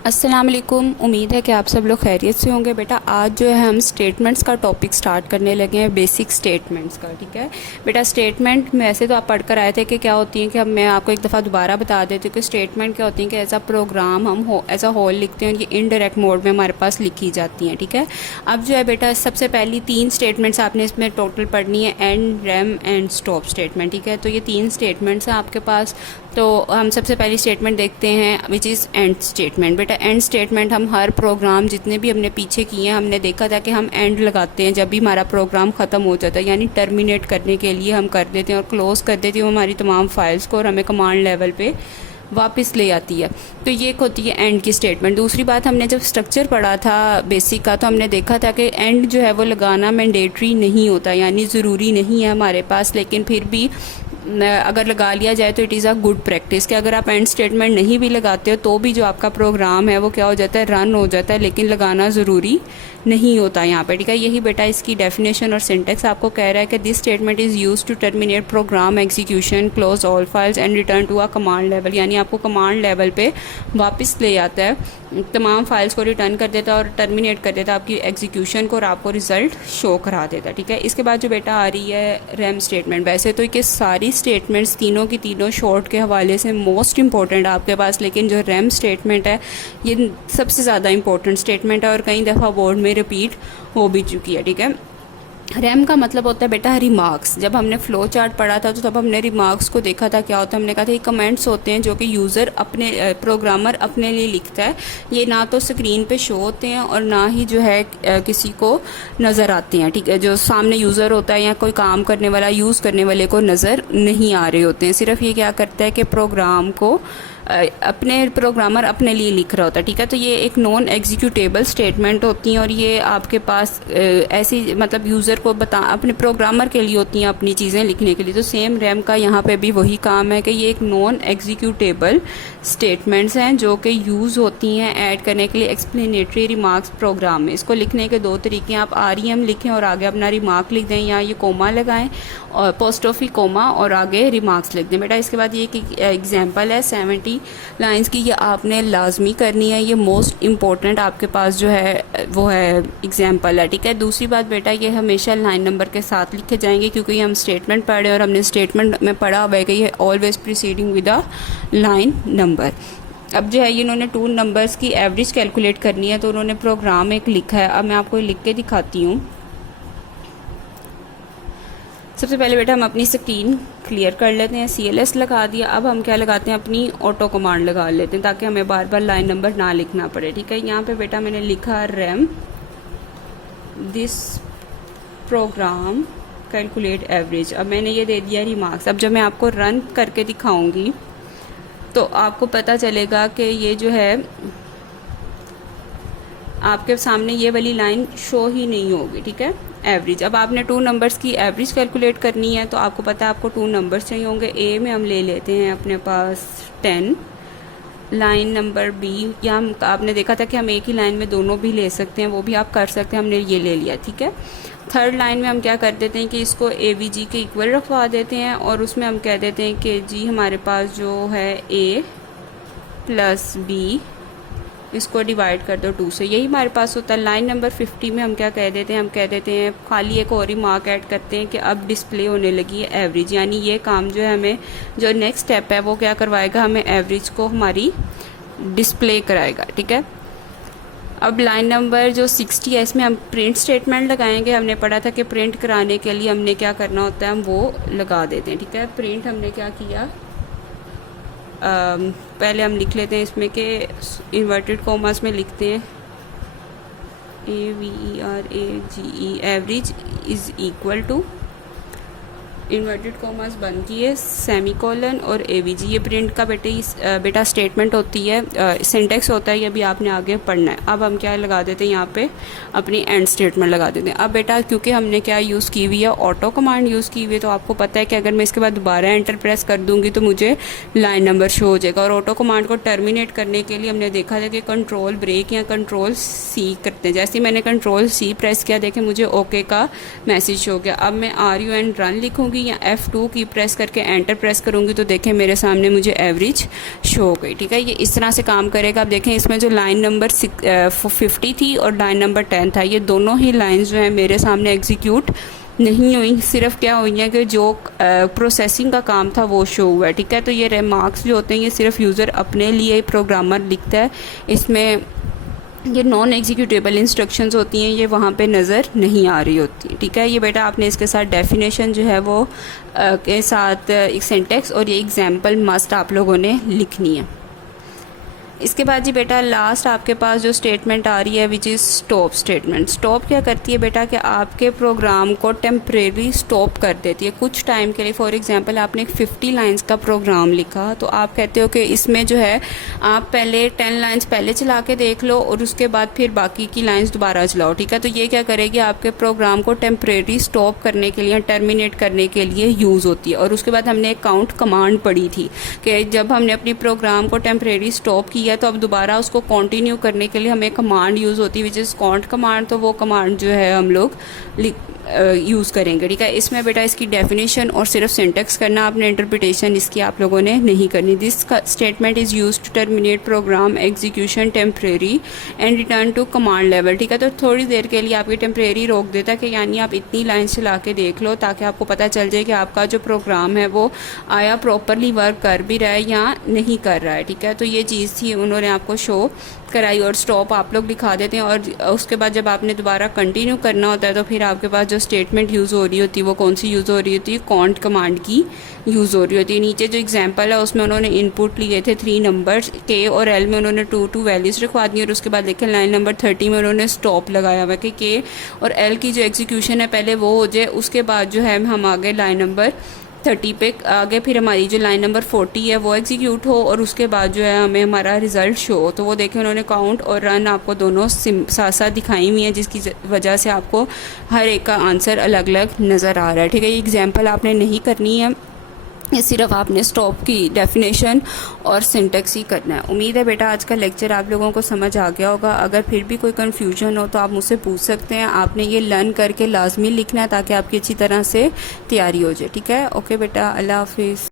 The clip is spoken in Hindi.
अस्सलाम वालेकुम। उम्मीद है कि आप सब लोग खैरियत से होंगे। बेटा आज जो है हम स्टेटमेंट्स का टॉपिक स्टार्ट करने लगे हैं, बेसिक स्टेटमेंट्स का। ठीक है बेटा, स्टेटमेंट में वैसे तो आप पढ़ कर आए थे कि क्या होती हैं, कि अब मैं आपको एक दफ़ा दोबारा बता देती हूँ कि स्टेटमेंट क्या होती हैं। कि एज अ प्रोग्राम हम एज अ होल लिखते हैं, ये इनडायरेक्ट मोड में हमारे पास लिखी जाती हैं। ठीक है, अब जो है बेटा सबसे पहली 3 स्टेटमेंट्स आपने इसमें टोटल पढ़नी है, and, RAM and stop statement. ठीक है, तो ये 3 स्टेटमेंट्स हैं आपके पास। तो हम सबसे पहली स्टेटमेंट देखते हैं विच इज़ एंड स्टेटमेंट। बेटा एंड स्टेटमेंट हम हर प्रोग्राम जितने भी हमने पीछे किए हैं, हमने देखा था कि हम एंड लगाते हैं जब भी हमारा प्रोग्राम ख़त्म हो जाता है, यानी टर्मिनेट करने के लिए हम कर देते हैं और क्लोज़ कर देते हैं हमारी तमाम फाइल्स को, और हमें कमांड लेवल पे वापस ले आती है। तो ये एक होती है एंड की स्टेटमेंट। दूसरी बात, हमने जब स्ट्रक्चर पढ़ा था बेसिक का, तो हमने देखा था कि एंड जो है वो लगाना मैंडेटरी नहीं होता, यानी ज़रूरी नहीं है हमारे पास, लेकिन फिर भी अगर लगा लिया जाए तो it is a good practice. कि अगर आप एंड स्टेटमेंट नहीं भी लगाते हो तो भी जो आपका प्रोग्राम है वो क्या हो जाता है, रन हो जाता है, लेकिन लगाना ज़रूरी नहीं होता यहाँ पे। ठीक है, यही बेटा इसकी डेफिनेशन और सिंटेक्स आपको कह रहा है कि this statement is used to terminate program execution, close all files and return to a command level. यानी आपको कमांड लेवल पे वापस ले आता है, तमाम फाइल्स को रिटर्न कर देता है और टर्मिनेट कर देता है आपकी एग्जीक्यूशन को, और आपको रिजल्ट शो करा देता है। ठीक है, इसके बाद जो बेटा आ रही है रैम स्टेटमेंट। वैसे तो ये सारी स्टेटमेंट्स तीनों की तीनों शॉर्ट के हवाले से मोस्ट इंपॉर्टेंट है आपके पास, लेकिन जो रैम स्टेटमेंट है ये सबसे ज़्यादा इंपॉर्टेंट स्टेटमेंट है और कई दफ़ा बोर्ड में रिपीट हो भी चुकी है। ठीक है, रैम का मतलब होता है बेटा रिमार्क्स। जब हमने फ्लो चार्ट पढ़ा था तो तब हमने रिमार्क्स को देखा था, क्या होता है, हमने कहा था ये कमेंट्स होते हैं जो कि यूज़र अपने प्रोग्रामर अपने लिए लिखता है। ये ना तो स्क्रीन पे शो होते हैं और ना ही जो है किसी को नज़र आते हैं। ठीक है, जो सामने यूज़र होता है या कोई काम करने वाला यूज़ करने वाले को नज़र नहीं आ रहे होते हैं। सिर्फ ये क्या करता है कि प्रोग्राम को अपने प्रोग्रामर अपने लिए लिख रहा होता है। ठीक है, तो ये एक नॉन एग्जीक्यूटेबल स्टेटमेंट होती हैं और ये आपके पास ऐसी मतलब यूज़र को अपने प्रोग्रामर के लिए होती हैं अपनी चीज़ें लिखने के लिए। तो सेम रैम का यहाँ पे भी वही काम है कि ये एक नॉन एग्जीक्यूटेबल स्टेटमेंट्स हैं जो कि यूज़ होती हैं ऐड करने के लिए एक्सप्लेनेटरी रिमार्क्स प्रोग्राम में। इसको लिखने के 2 तरीके हैं, आप REM लिखें और आगे अपना रिमार्क लिख दें, या ये कोमा लगाएं और पोस्टोफी कोमा और आगे रिमार्क्स लिख दें। बेटा इसके बाद ये एक एग्जांपल है 70 लाइंस की, ये आपने लाजमी करनी है, ये मोस्ट इम्पोर्टेंट आपके पास जो है वो है एग्जांपल है। ठीक है, दूसरी बात बेटा ये हमेशा लाइन नंबर के साथ लिखे जाएंगे, क्योंकि हम स्टेटमेंट पढ़े और हमने स्टेटमेंट में पढ़ा हुआ है कि ये always preceding with a line number. अब जो है इन्होंने 2 नंबर्स की एवरेज कैलकुलेट करनी है, तो उन्होंने प्रोग्राम एक लिखा है। अब मैं आपको लिख के दिखाती हूँ। सबसे पहले बेटा हम अपनी स्क्रीन क्लियर कर लेते हैं, CLS लगा दिया। अब हम क्या लगाते हैं, अपनी ऑटो कमांड लगा लेते हैं ताकि हमें बार बार लाइन नंबर ना लिखना पड़े। ठीक है, यहाँ पे बेटा मैंने लिखा REM this program calculate average. अब मैंने ये दे दिया रिमार्क्स। अब जब मैं आपको रन करके दिखाऊंगी तो आपको पता चलेगा कि ये जो है आपके सामने ये वाली लाइन शो ही नहीं होगी। ठीक है, एवरेज। अब आपने 2 नंबर्स की एवरेज कैलकुलेट करनी है, तो आपको पता है आपको 2 नंबर्स चाहिए होंगे। A में हम ले लेते हैं अपने पास 10, लाइन नंबर B, या हम आपने देखा था कि हम एक ही लाइन में दोनों भी ले सकते हैं, वो भी आप कर सकते हैं, हमने ये ले लिया। ठीक है, थर्ड लाइन में हम क्या कर देते हैं कि इसको AVG के इक्वल रखवा देते हैं और उसमें हम कह देते हैं कि जी हमारे पास जो है A प्लस B, इसको डिवाइड कर दो 2 से, यही हमारे पास होता है। लाइन नंबर 50 में हम क्या कह देते हैं, हम कह देते हैं खाली एक और ही मार्क ऐड करते हैं कि अब डिस्प्ले होने लगी है एवरेज। यानी ये काम जो है हमें जो नेक्स्ट स्टेप है वो क्या करवाएगा, हमें एवरेज को हमारी डिस्प्ले कराएगा। ठीक है, अब लाइन नंबर जो 60 है इसमें हम प्रिंट स्टेटमेंट लगाएंगे। हमने पढ़ा था कि प्रिंट कराने के लिए हमने क्या करना होता है, हम वो लगा देते हैं। ठीक है, प्रिंट हमने क्या किया, पहले हम लिख लेते हैं इसमें कि इन्वर्टेड कॉमर्स में लिखते हैं AVERAGE average is equal to inverted commas बंद किए सेमीकोलन और AVG। ये प्रिंट का बेटा स्टेटमेंट होती है, सिंटेक्स होता है, ये भी आपने आगे पढ़ना है। अब हम क्या लगा देते हैं, यहाँ पे अपनी एंड स्टेटमेंट लगा देते हैं। अब बेटा क्योंकि हमने क्या यूज़ की हुई है, ऑटो कमांड यूज़ की हुई है, तो आपको पता है कि अगर मैं इसके बाद दोबारा एंटर प्रेस कर दूँगी तो मुझे लाइन नंबर शो हो जाएगा। और ऑटो कमांड को टर्मिनेट करने के लिए हमने देखा था कि कंट्रोल ब्रेक या कंट्रोल C करते हैं। जैसे ही मैंने कंट्रोल C प्रेस किया, देखें मुझे ओके का मैसेज हो गया। अब मैं RU एंड रन लिखूँगी करूँगी या F2 की प्रेस करके एंटर प्रेस करूँगी तो देखें मेरे सामने मुझे एवरेज शो हो गई। ठीक है, ये इस तरह से काम करेगा। आप देखें इसमें जो लाइन नंबर 50 थी और लाइन नंबर 10 था, ये दोनों ही लाइंस जो हैं मेरे सामने एग्जीक्यूट नहीं हुई, सिर्फ क्या हुई है कि जो प्रोसेसिंग का काम था वो शो हुआ है। ठीक है, तो ये रिमार्क्स जो होते हैं ये सिर्फ यूज़र अपने लिए प्रोग्रामर लिखता है, इसमें ये नॉन एग्जीक्यूटेबल इंस्ट्रक्शंस होती हैं ये वहाँ पे नज़र नहीं आ रही होती। ठीक है, ये बेटा आपने इसके साथ डेफिनेशन जो है वो के साथ एक सिंटेक्स और ये एग्जांपल मस्ट आप लोगों ने लिखनी है। इसके बाद जी बेटा लास्ट आपके पास जो स्टेटमेंट आ रही है which is stop statement. Stop क्या करती है बेटा कि आपके प्रोग्राम को टेम्परेरी स्टॉप कर देती है कुछ टाइम के लिए। फॉर एग्जांपल आपने एक 50 लाइंस का प्रोग्राम लिखा तो आप कहते हो कि इसमें जो है आप पहले 10 लाइंस पहले चला के देख लो और उसके बाद फिर बाकी की लाइंस दोबारा चलाओ। ठीक है, तो ये क्या करेगी आपके प्रोग्राम को टेम्परेरी स्टॉप करने के लिए, टर्मिनेट करने के लिए यूज़ होती है। और उसके बाद हमने एक काउंट कमांड पढ़ी थी कि जब हमने अपनी प्रोग्राम को टेम्परेरी स्टॉप किया तो अब दोबारा उसको कंटिन्यू करने के लिए हमें कमांड यूज़ होती है विच इज़ काउंट कमांड। तो वो कमांड जो है हम लोग यूज़ करेंगे। ठीक है, इसमें बेटा इसकी डेफिनेशन और सिर्फ सिंटेक्स करना, आपने इंटरप्रिटेशन इसकी आप लोगों ने नहीं करनी। This statement is use to terminate program execution temporary and return to command level. ठीक है, तो थोड़ी देर के लिए आपकी टेम्परेरी रोक देता है कि यानी आप इतनी लाइन चला के देख लो ताकि आपको पता चल जाए कि आपका जो प्रोग्राम है वो आया प्रॉपरली वर्क कर भी रहा है या नहीं कर रहा है। ठीक है, तो ये चीज़ थी उन्होंने आपको शो कराई और स्टॉप आप लोग दिखा देते हैं। और उसके बाद जब आपने दोबारा कंटिन्यू करना होता है तो फिर आपके पास जो स्टेटमेंट यूज़ हो रही होती है वो कौन सी यूज़ हो रही होती है, काउंट कमांड की यूज़ हो रही होती है। नीचे जो एग्जांपल है उसमें उन्होंने इनपुट लिए थे 3 नंबर्स, के और एल में उन्होंने 2 वैल्यूज़ रखवा दी और उसके बाद देखें लाइन नंबर 30 में उन्होंने स्टॉप लगाया हुआ कि के और एल की जो एग्जीक्यूशन है पहले वो हो जाए, उसके बाद जो है हम आगे लाइन नंबर 30 पे आगे फिर हमारी जो लाइन नंबर 40 है वो एग्जीक्यूट हो और उसके बाद जो है हमें हमारा रिज़ल्ट शो हो। तो वो देखें उन्होंने काउंट और रन आपको दोनों साथ साथ दिखाई हुई हैं जिसकी वजह से आपको हर एक का आंसर अलग अलग नज़र आ रहा है। ठीक है, ये एग्जांपल आपने नहीं करनी है, ये सिर्फ आपने स्टॉप की डेफिनेशन और सिंटेक्स ही करना है। उम्मीद है बेटा आज का लेक्चर आप लोगों को समझ आ गया होगा। अगर फिर भी कोई कन्फ्यूजन हो तो आप मुझसे पूछ सकते हैं। आपने ये लर्न करके लाजमी लिखना है ताकि आपकी अच्छी तरह से तैयारी हो जाए। ठीक है, ओके बेटा, अल्लाह हाफिज़।